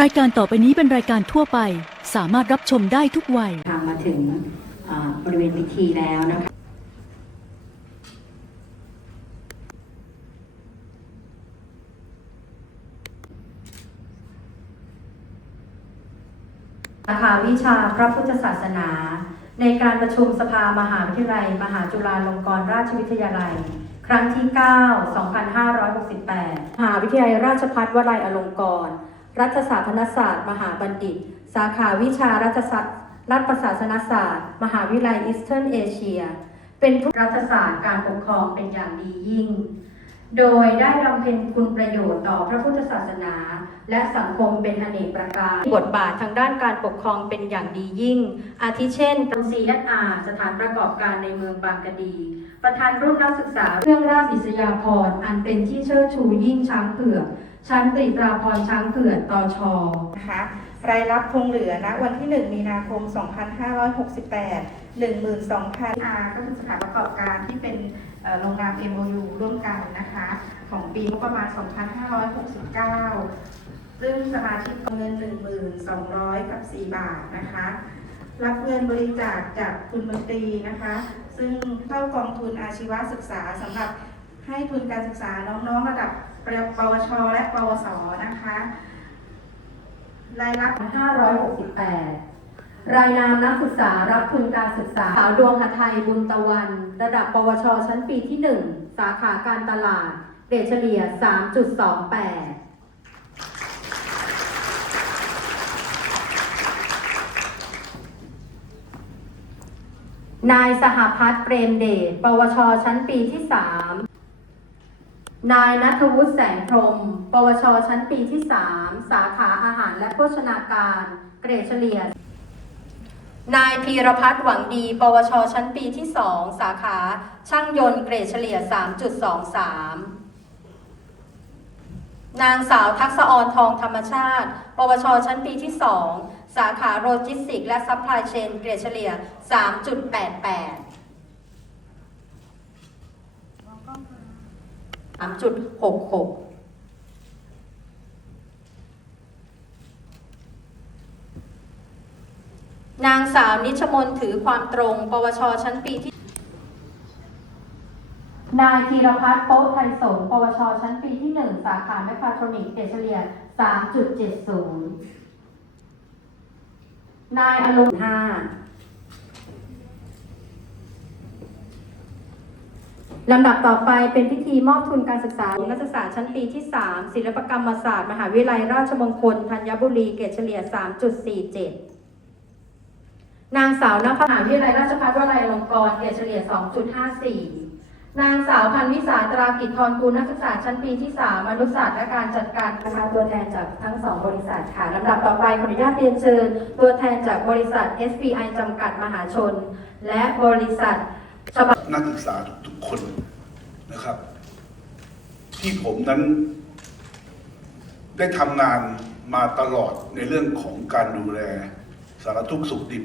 รายการต่อไปนี้เป็นรายการทั่วไป สามารถรับชมได้ทุกวัย ทางมาถึงอ่าบริเวณพิธีแล้วนะคะ สาขาวิชาพระพุทธศาสนา ในการประชุมสภามหาวิทยาลัย มหาจุฬาลงกรณราชวิทยาลัย ครั้งที่9 2568มหา วิทยาลัยราชภัฏวลัยอลงกรณ์ รัฐศาสตร์คณะศาสตร์ มหาบัณฑิต สาขาวิชารัฐศาสตร์รัฐประศาสนศาสตร์ มหาวิทยาลัยอีสเทิร์นเอเชีย เป็นผู้รัฐศาสตร์การปกครองเป็นอย่างดียิ่ง โดยได้บำเพ็ญคุณประโยชน์ต่อพระพุทธศาสนา และสังคมเป็นอเนกประการบทบาททางด้านการปกครองเป็นอย่างดียิ่ง อาทิเช่นตังซีและอาสถานประกอบการในเมืองบางกะดี ประธานรุ่นนักศึกษาเครื่องราชอิสยาภรณ์อันเป็นที่เชิดชูยิ่งช้างเผือกชั้นตรีตราพรช้างเผือกตชนะคะรายรับคงเหลือณวันที่ 1 มีนาคม 2568 12,000อาก็คือสถานประกอบการที่เป็นเอ่อโรงงาน MOU ร่วมกันนะคะ ของปีงบประมาณ 2569 ซึ่งสมาชิกเงิน 1,200 กับ 4 บาทนะคะ รับเงินบริจาคจากคุณมนตรีนะคะ ซึ่งเข้ากองทุนอาชีวศึกษาสำหรับให้ทุนการศึกษาน้องๆระดับปวช และปวสนะคะ รายรับ568 รายนามนักศึกษารับทุนการศึกษาสาวดวงหทัยบุญตะวัน ระดับปวช ชั้นปีที่ 1 สาขาการตลาดเกรดเฉลี่ย 3.28 นายสหพัฒน์เปรมเดช ปวช ชั้นปีที่ 3 นายนัทวุฒิแสงพรหมปวช ชั้นปีที่ 3 สาขาอาหารและโภชนาการ เกรดเฉลี่ย นายพีรพัฒน์หวังดี ปวช ชั้นปีที่ 2 สาขา ช่างยนต์ เกรดเฉลี่ย 3.23 นางสาวทักษออนทองธรรมชาติ ปวช ชั้นปีที่ 2 สาขาโลจิสติกส์และซัพพลายเชนเกรดเฉลี่ย 3.88 3.66 นางสาวนิชมนถือความตรง ปวช ชั้นปีที่ นายธีรพัฒน์โป๊ะไทยสงปวช ชั้นปีที่ 1 สาขาแมคคาทรอนิกส์เกเฉลี่ย 3.70 นายอรุณ5ลำดับต่อไปเป็นพิธีมอบทุนการศึกษานักศึกษาชั้นปีที่ 3 ศิลปกรรมศาสตร์ มหาวิทยาลัยราชมงคล ธัญบุรีเกรดเฉลี่ย 3.47 นางสาวนภมหาวิทยาลัยราชภัฏวลัยอลงกรณ์เกรดเฉลี่ย 2.54 นางสาวพันวิสาตรากิจทรกูลนักศึกษาชั้นปีที่ 3 มนุษยศาสตร์และการจัดการนะคะตัวแทนจากทั้งสองบริษัทค่ะลำดับต่อไปขออนุญาตเรียนเชิญ ตัวแทนจากบริษัท SPI จำกัดมหาชน และบริษัทฉบับนักศึกษาทุกคนนะครับ ที่ผมนั้นได้ทำงานมาตลอดในเรื่องของการดูแลสารทุกข์สุขดิบ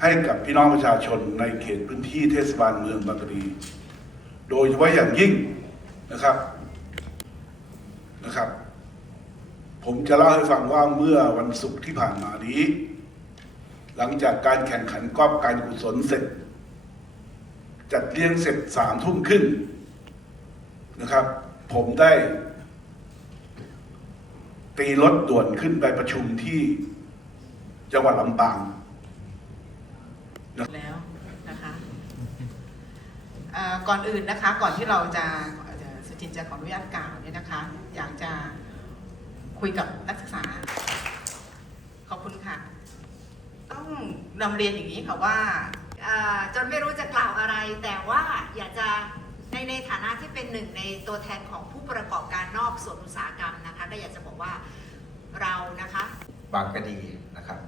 ให้กับพี่น้องประชาชนในเขตพื้นที่เทศบาลเมืองบางกะดี โดยเฉพาะอย่างยิ่งนะครับนะครับ ผมจะเล่าให้ฟังว่าเมื่อวันศุกร์ที่ผ่านมานี้ หลังจากการแข่งขันกอล์ฟการกุศลเสร็จ จัดเลี้ยงเสร็จสามทุ่มครึ่งนะครับ ผมได้ ตีรถด่วนขึ้นไปประชุมที่จังหวัดลำปาง แล้วนะคะก่อนอื่นนะคะก่อนที่เราจะสุจินจะขออนุญาตกล่าวเนี่ยนะคะ อยากจะคุยกับนักศึกษา ขอบคุณค่ะ ต้องนำเรียนอย่างนี้ค่ะว่าจนไม่รู้จะกล่าวอะไร แต่ว่าอยากจะในในฐานะที่เป็นหนึ่งในตัวแทนของผู้ประกอบการนอกส่วนอุตสาหกรรมนะคะก็อยากจะบอกว่าเรานะคะ บางกะดีนะครับ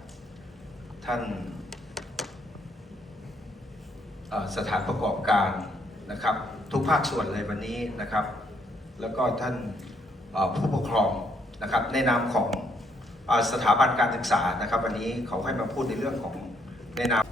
ท่าน สถานประกอบการนะครับ ทุกภาคส่วนเลยวันนี้นะครับ แล้วก็ท่านผู้ปกครองนะครับในนามของอสถาบันการศึกษานะครับ วันนี้เขาให้มาพูดในเรื่องของในนาม